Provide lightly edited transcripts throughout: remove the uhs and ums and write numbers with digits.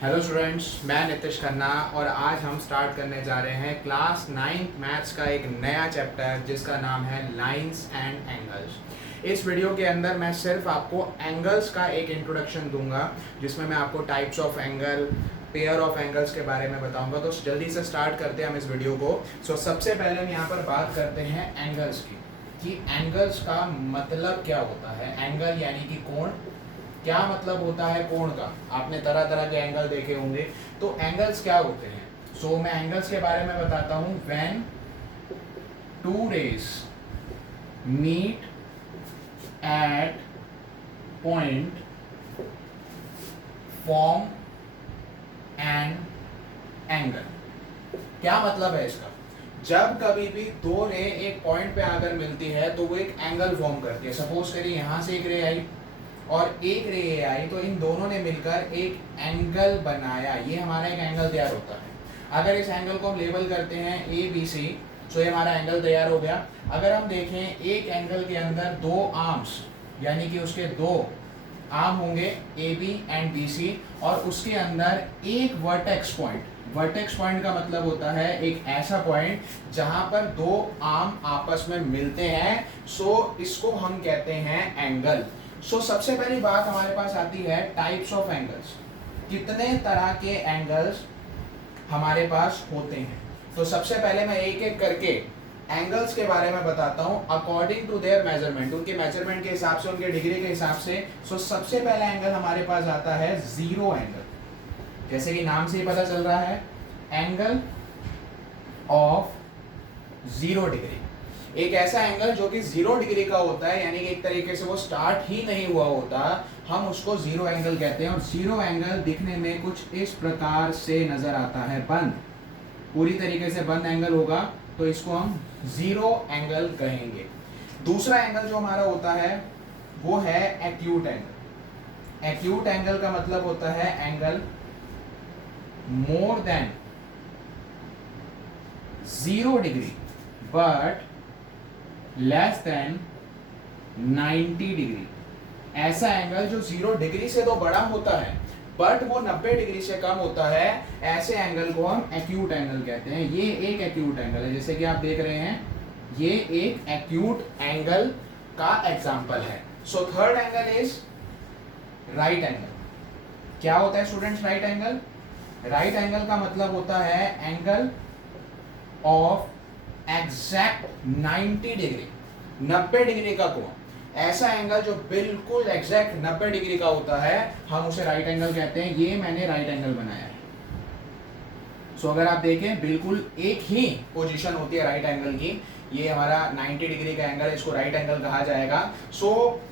Hello students, मैं नितिश खन्ना और आज हम स्टार्ट करने जा रहे हैं क्लास 9th मैथ्स का एक नया चैप्टर जिसका नाम है लाइंस एंड एंगल्स। इस वीडियो के अंदर मैं सिर्फ आपको एंगल्स का एक इंट्रोडक्शन दूंगा जिसमें मैं आपको types of angle, pair of angles के बारे में बताऊंगा। तो जल्दी से स्टार्ट करते हैं हम इस वीडियो को। सबसे पहले हम यहाँ पर बात करते हैं एंगल्स की कि एंगल्स का मतलब क्या होता है। एंगल यानी कि कोण। क्या मतलब होता है कोण का? आपने तरह तरह के एंगल देखे होंगे, तो एंगल्स क्या होते हैं। मैं एंगल्स के बारे में बताता हूं। When two rays meet at point form an angle. क्या मतलब है इसका? जब कभी भी दो रे एक पॉइंट पे आकर मिलती है तो वो एक एंगल फॉर्म करती है। सपोज करिए यहां से एक रे आई और एक रे आई, तो इन दोनों ने मिलकर एक एंगल बनाया। ये हमारा एक एंगल तैयार होता है। अगर इस एंगल को हम लेबल करते हैं ए बी सी, तो ये हमारा एंगल तैयार हो गया। अगर हम देखें एक एंगल के अंदर दो आर्म्स यानी कि उसके दो आर्म होंगे A B and B C, और उसके अंदर एक वर्टेक्स पॉइंट। वर्टेक्स पॉइंट का मतलब होता है एक ऐसा पॉइंट जहां पर दो आर्म आपस में मिलते हैं। इसको हम कहते हैं एंगल। सबसे पहली बात हमारे पास आती है टाइप्स ऑफ एंगल्स। कितने तरह के एंगल्स हमारे पास होते हैं। तो सबसे पहले मैं एक एक करके एंगल्स के बारे में बताता हूं अकॉर्डिंग टू देयर मेजरमेंट, उनके मेजरमेंट के हिसाब से, उनके डिग्री के हिसाब से। सबसे पहला एंगल हमारे पास आता है जीरो एंगल। जैसे कि नाम से ही पता चल रहा है, एंगल ऑफ 0 डिग्री। एक ऐसा एंगल जो कि 0 डिग्री का होता है, यानी कि एक तरीके से वो स्टार्ट ही नहीं हुआ होता, हम उसको जीरो एंगल कहते हैं। और जीरो एंगल दिखने में कुछ इस प्रकार से नजर आता है, बंद, पूरी तरीके से बंद एंगल होगा, तो इसको हम जीरो एंगल कहेंगे। दूसरा एंगल जो हमारा होता है वो है एक्यूट एंगल। एक्यूट एंगल का मतलब होता है angle more than 0 degree but less than 90 degree. ऐसा एंगल जो 0 डिग्री से तो बड़ा होता है बट वो 90 डिग्री से कम होता है, ऐसे एंगल को हम एक्यूट एंगल कहते हैं। ये एक एक्यूट एंगल है, जैसे कि आप देख रहे हैं, ये एक एक्यूट एंगल का एग्जांपल है। Third angle is right angle. क्या होता है students right angle? Right angle का मतलब होता है angle of exact 90 degree, 90 degree का कोण। ऐसा एंगल जो बिल्कुल एग्जैक्ट 90 डिग्री का होता है, हम उसे राइट एंगल कहते हैं। ये मैंने राइट एंगल बनाया है। अगर आप देखें, बिल्कुल एक ही पोजीशन होती है राइट एंगल की। ये हमारा 90 डिग्री का एंगल है, इसको राइट एंगल कहा जाएगा।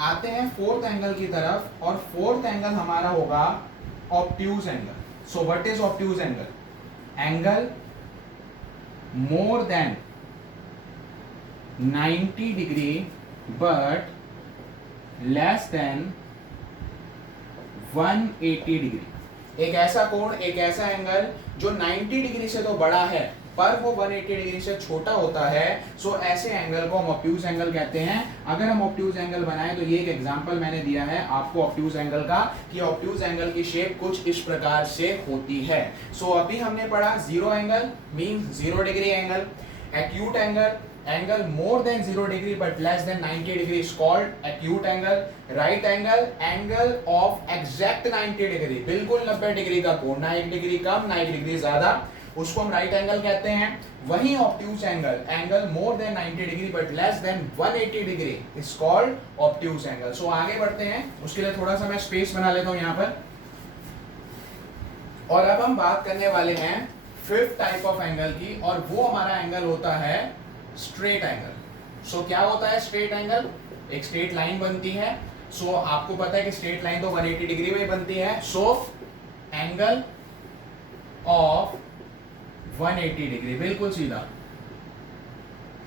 आते हैं फोर्थ एंगल की तरफ, और फोर्थ एंगल हमारा होगा obtuse angle. What is obtuse angle? Angle more than 90 degree but less than 180 degree. एक ऐसा कोण, एक ऐसा एंगल जो 90 डिग्री से तो बड़ा है पर वो 180 डिग्री से छोटा होता है। ऐसे एंगल को हम ऑब्ट्यूज एंगल कहते हैं। अगर हम ऑब्ट्यूज एंगल बनाएं तो ये एक एग्जांपल मैंने दिया है आपको ऑब्ट्यूज एंगल का, कि ऑब्ट्यूज एंगल की शेप कुछ इस प्रकार से होती है। अभी हमने पढ़ा zero angle means 0 degree angle, acute angle angle more than 0 degree but less than 90 degree is called acute angle. Right angle, angle of exact 90 degree, बिल्कुल 90 डिग्री का कोण, ना 1 डिग्री कम ना 1 डिग्री ज्यादा, उसको हम राइट एंगल कहते हैं। वही obtuse angle, angle more than 90 degree but less than 180 degree is called obtuse angle. आगे बढ़ते हैं, उसके लिए थोड़ा सा मैं स्पेस बना लेता हूं यहां पर। और अब हम बात करने वाले हैं फिफ्थ टाइप ऑफ एंगल की, और वो हमारा एंगल होता है स्ट्रेट एंगल। क्या होता है स्ट्रेट एंगल? एक स्ट्रेट लाइन बनती है। आपको पता है कि स्ट्रेट लाइन तो 180 डिग्री में बनती है। एंगल ऑफ 180 डिग्री, बिल्कुल सीधा,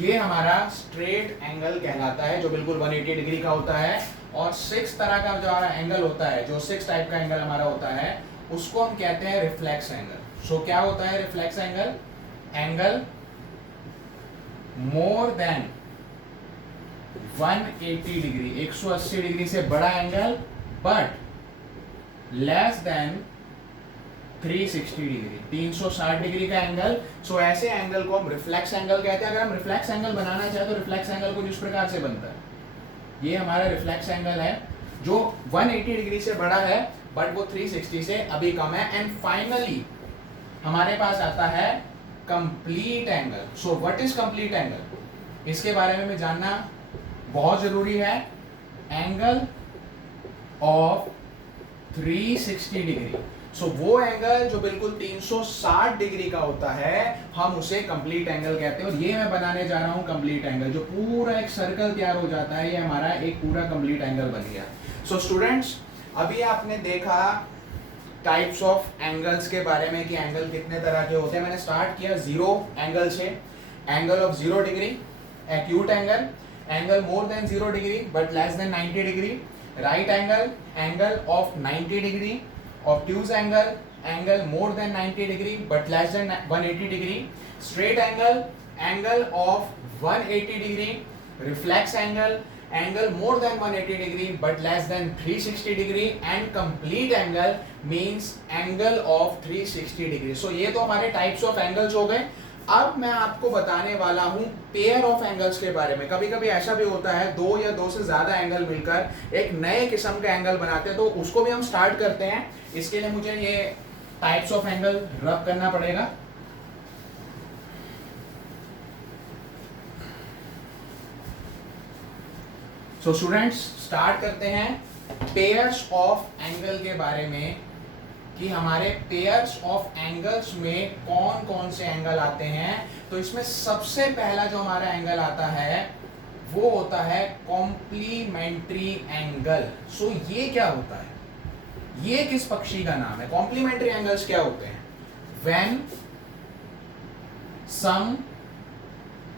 ये हमारा स्ट्रेट एंगल कहलाता है, जो बिल्कुल 180 डिग्री का होता है। और 6 तरह का जो हमारा एंगल होता है, जो 6 टाइप का एंगल हमारा होता है, उसको हम कहते हैं रिफ्लेक्स एंगल। क्या होता है reflex angle? Angle more than 180 degree, 180 degree से बड़ा angle, but less than 360 degree, 360 degree का एंगल। सो ऐसे एंगल को हम रिफ्लेक्स एंगल कहते हैं। अगर हम रिफ्लेक्स एंगल बनाना चाहे तो रिफ्लेक्स एंगल कुछ इस प्रकार से बनता है। ये हमारा रिफ्लेक्स एंगल है जो 180 डिग्री से बड़ा है बट वो 360 से अभी कम है। एंड फाइनली हमारे पास आता है complete angle. So what is complete angle, इसके बारे में जानना बहुत जरूरी है। एंगल ऑफ 360 डिग्री, सो वो एंगल जो बिल्कुल 360 डिग्री का होता है हम उसे कंप्लीट एंगल कहते हैं। और ये मैं बनाने जा रहा हूं कंप्लीट एंगल, जो पूरा एक सर्कल तैयार हो जाता है, ये हमारा एक पूरा कंप्लीट एंगल बन गया। सो स्टूडेंट्स, अभी आपने देखा टाइप्स ऑफ एंगल्स के बारे में कि एंगल कितने तरह के होते हैं। मैंने स्टार्ट किया जीरो एंगल से, angle of 0 degree, acute angle, angle more than 0 degree but less than 90 degree, right angle, angle of 90 degree, obtuse angle, angle more than 90 degree but less than 180 degree, straight angle, angle of 180 degree, reflex angle, angle more than 180 degree but less than 360 degree, and complete angle means angle of 360 degree. So ये तो हमारे types of angles हो गए। अब मैं आपको बताने वाला हूँ पेयर ऑफ एंगल्स के बारे में। कभी कभी ऐसा भी होता है दो या दो से ज्यादा एंगल मिलकर एक नए किस्म का एंगल बनाते हैं, तो उसको भी हम स्टार्ट करते हैं। इसके लिए मुझे ये टाइप्स ऑफ एंगल रब करना पड़ेगा। सो स्टूडेंट्स, स्टार्ट करते हैं पेयर्स ऑफ एंगल के बारे में कि हमारे पेयर्स ऑफ एंगल्स में कौन कौन से एंगल आते हैं। तो इसमें सबसे पहला जो हमारा एंगल आता है वो होता है कॉम्प्लीमेंट्री एंगल। सो ये क्या होता है, ये किस पक्षी का नाम है? कॉम्प्लीमेंट्री एंगल्स क्या होते हैं? When sum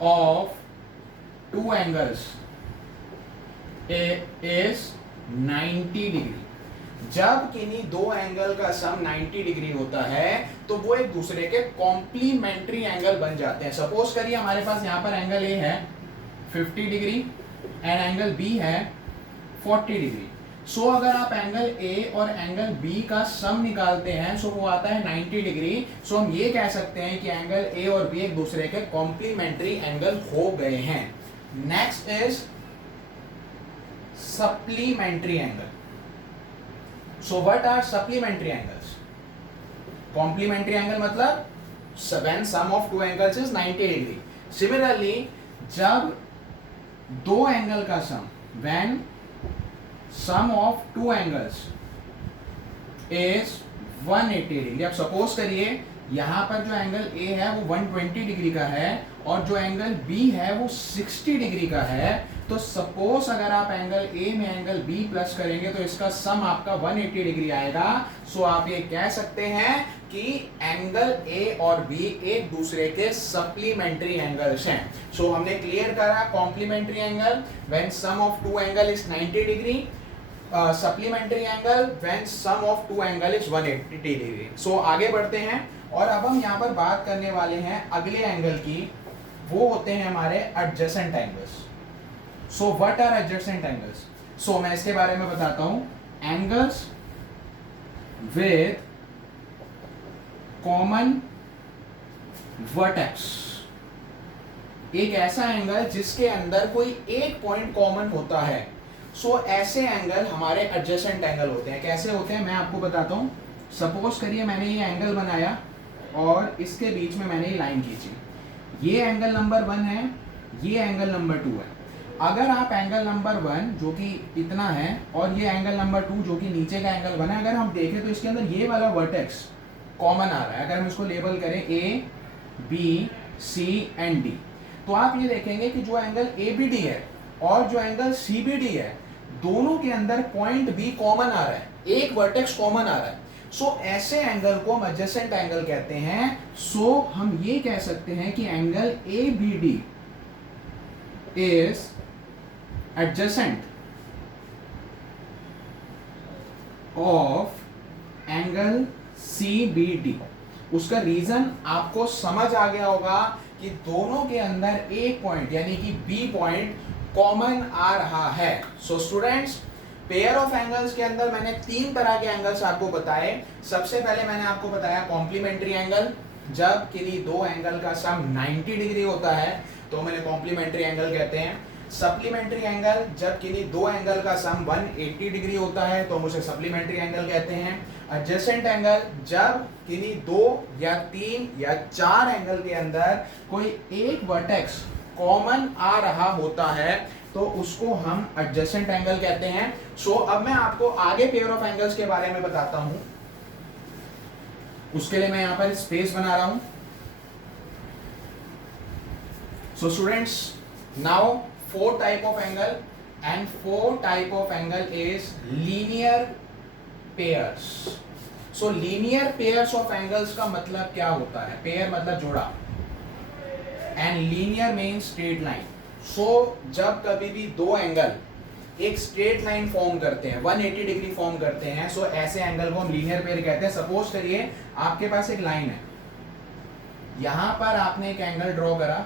of two angles is 90 degree, जब किन्हीं दो एंगल का सम 90 डिग्री होता है तो वो एक दूसरे के कॉम्प्लीमेंट्री एंगल बन जाते हैं। सपोज करिए हमारे पास यहाँ पर एंगल ए है 50 डिग्री एंड एंगल बी है 40 डिग्री। सो अगर आप एंगल ए और एंगल बी का सम निकालते हैं सो वो आता है 90 डिग्री। सो हम ये कह सकते हैं कि एंगल ए और बी एक दूसरे के कॉम्प्लीमेंट्री एंगल हो गए हैं। Next is supplementary angle. So what are supplementary angles? Complementary angle मतलब when sum of two angles is 90 degree. Similarly, जब दो एंगल का सम when sum of two angles is 180 degree. अब सपोज करिए यहाँ पर जो एंगल ए है वो 120 डिग्री का है और जो एंगल बी है वो 60 डिग्री का है। तो सपोज अगर आप एंगल ए में एंगल बी प्लस करेंगे तो इसका सम आपका 180 डिग्री आएगा। सो आप ये कह सकते हैं कि एंगल ए और बी एक दूसरे के सप्लीमेंट्री एंगल्स हैं। सो हमने क्लियर करा complementary angle when sum of two angle is 90 degree, supplementary angle when sum of two angle is 180 degree. So आगे बढ़ते हैं और अब हम यहाँ पर बात करने वाले हैं अगले एंगल की, वो होते हैं हमारे adjacent angles. So what are adjacent angles? So मैं इसके बारे में बताता हूं। एंगल्स विद कॉमन वर्टेक्स, एक ऐसा एंगल जिसके अंदर कोई एक पॉइंट कॉमन होता है। सो ऐसे एंगल हमारे एडजेसेंट एंगल होते हैं। कैसे होते हैं मैं आपको बताता हूं। सपोज करिए मैंने ये एंगल बनाया और इसके बीच में मैंने ये लाइन खींची। ये एंगल नंबर 1 है, ये एंगल नंबर 2 है। अगर आप एंगल नंबर 1 जो कि इतना है और ये एंगल नंबर 2 जो कि नीचे का एंगल बना है, अगर हम देखें तो इसके अंदर ये वाला वर्टेक्स कॉमन आ रहा है। अगर हम इसको लेबल करें A B C and D, तो आप ये देखेंगे कि जो एंगल ए बी डी है और जो एंगल सी बी डी है दोनों के अंदर पॉइंट बी कॉमन आ रहा है, एक वर्टेक्स कॉमन आ रहा है। सो ऐसे एंगल को हम एडजेसेंट एंगल कहते हैं। सो हम ये कह सकते हैं कि angle A B D is adjacent of angle CBD। उसका रीजन आपको समझ आ गया होगा कि दोनों के अंदर एक पॉइंट यानी कि बी पॉइंट कॉमन आ रहा है। So students, pair of angles के अंदर मैंने 3 तरह के एंगल्स आपको बताए। सबसे पहले मैंने आपको बताया कॉम्प्लीमेंट्री एंगल, जब किसी दो एंगल का सम 90 डिग्री होता है तो मैंने कॉम्प्लीमेंट्री एंगल कहते हैं। सप्लीमेंट्री एंगल, जब किसी दो एंगल का सम 180 डिग्री होता है तो मुझे सप्लीमेंट्री एंगल कहते हैं। एडजेसेंट एंगल, जब किसी 2 या 3 या 4 एंगल के अंदर कोई एक वर्टेक्स कॉमन आ रहा होता है तो उसको हम एडजेसेंट एंगल कहते हैं। सो अब मैं आपको आगे पेयर ऑफ एंगल्स के बारे में बताता हूं। उसके लिए मैं यहां पर स्पेस बना रहा हूं। So students, now 4 type of angle and 4 type of angle is linear pairs. So linear pairs of angles का मतलब क्या होता है? Pair मतलब जोड़ा and linear means straight line. So जब कभी भी दो एंगल एक स्ट्रेट लाइन फॉर्म करते हैं, 180 डिग्री फॉर्म करते हैं, सो ऐसे एंगल को हम लीनियर पेयर कहते हैं। सपोज करिए आपके पास एक लाइन है, यहां पर आपने एक एंगल ड्रॉ करा,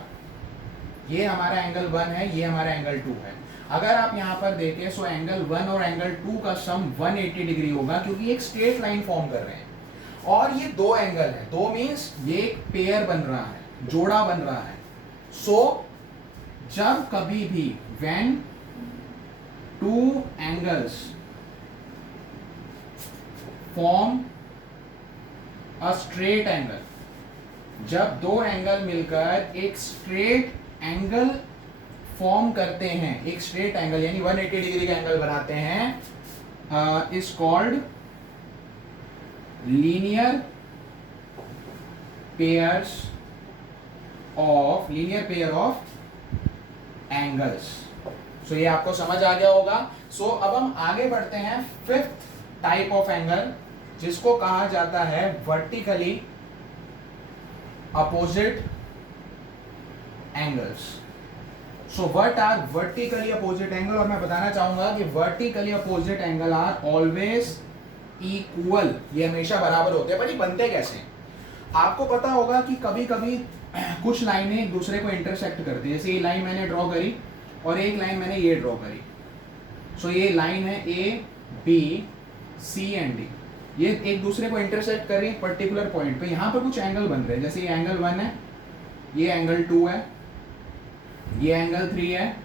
ये हमारा एंगल 1 है, ये हमारा एंगल 2 है। अगर आप यहां पर देखें सो एंगल 1 और एंगल 2 का सम 180 डिग्री होगा क्योंकि एक स्ट्रेट लाइन फॉर्म कर रहे हैं और ये दो एंगल है। दो मींस ये एक पेयर बन रहा है, जोड़ा बन रहा है। सो जब कभी भी when two angles form a straight angle, जब दो एंगल मिलकर एक स्ट्रेट एंगल फॉर्म करते हैं, एक स्ट्रेट एंगल यानी 180 डिग्री का एंगल बनाते हैं, is called linear pair of angles. So ये आपको समझ आ गया होगा। सो अब हम आगे बढ़ते हैं 5th टाइप ऑफ एंगल, जिसको कहा जाता है vertically opposite angles. So what are vertically opposite angle? और मैं बताना चाहूंगा कि vertically opposite angle are always equal, ये हमेशा बराबर होते हैं। पर ये बनते कैसे हैं? आपको पता होगा कि कभी कभी कुछ लाइनें एक दूसरे को इंटरसेक्ट करती है। जैसे ये लाइन मैंने ड्रॉ करी और एक लाइन मैंने ये ड्रॉ करी। सो ये लाइन है A B C and D, ये एक दूसरे को इंटरसेक्ट कर रही है पर्टिकुलर पॉइंट पे। यहाँ पर कुछ एंगल बन रहे हैं, जैसे ये एंगल 1 है, ये एंगल 2 है, ये एंगल 3 है,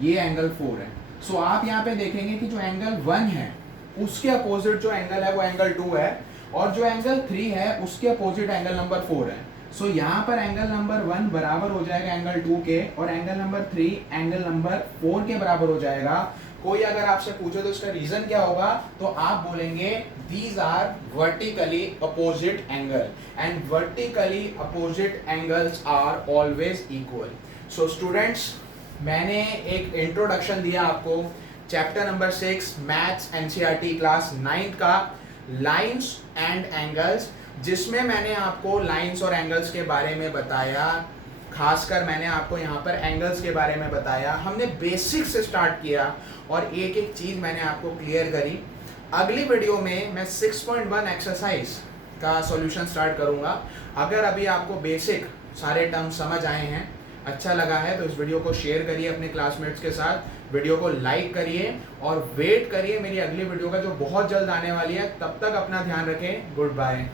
ये एंगल 4 है। सो आप यहाँ पे देखेंगे कि जो एंगल 1 है उसके अपोजिट जो एंगल है वो एंगल 2 है और जो एंगल 3 है उसके अपोजिट एंगल नंबर 4 है। सो यहाँ पर एंगल नंबर 1 बराबर हो जाएगा एंगल 2 के और एंगल नंबर 3 एंगल नंबर 4 के बराबर हो जाएगा। कोई अगर आपसे पूछे तो इसका रीजन क्या होगा, तो आप बोलेंगे these are vertically opposite angle and vertically opposite angles are always equal. So students, मैंने एक इंट्रोडक्शन दिया आपको chapter number 6 maths NCERT class 9 का लाइंस एंड एंगल्स, जिसमें मैंने आपको लाइंस और एंगल्स के बारे में बताया। खासकर मैंने आपको यहाँ पर एंगल्स के बारे में बताया। हमने बेसिक से स्टार्ट किया और एक एक चीज़ मैंने आपको क्लियर करी। अगली वीडियो में मैं 6.1 एक्सरसाइज का सॉल्यूशन स्टार्ट करूँगा। अगर अभी आपको बेसिक सारे टर्म्स समझ आए हैं, अच्छा लगा है, तो इस वीडियो को शेयर करिए अपने क्लासमेट्स के साथ, वीडियो को लाइक करिए और वेट करिए मेरी अगली वीडियो का जो बहुत जल्द आने वाली है। तब तक अपना ध्यान रखें। Good bye.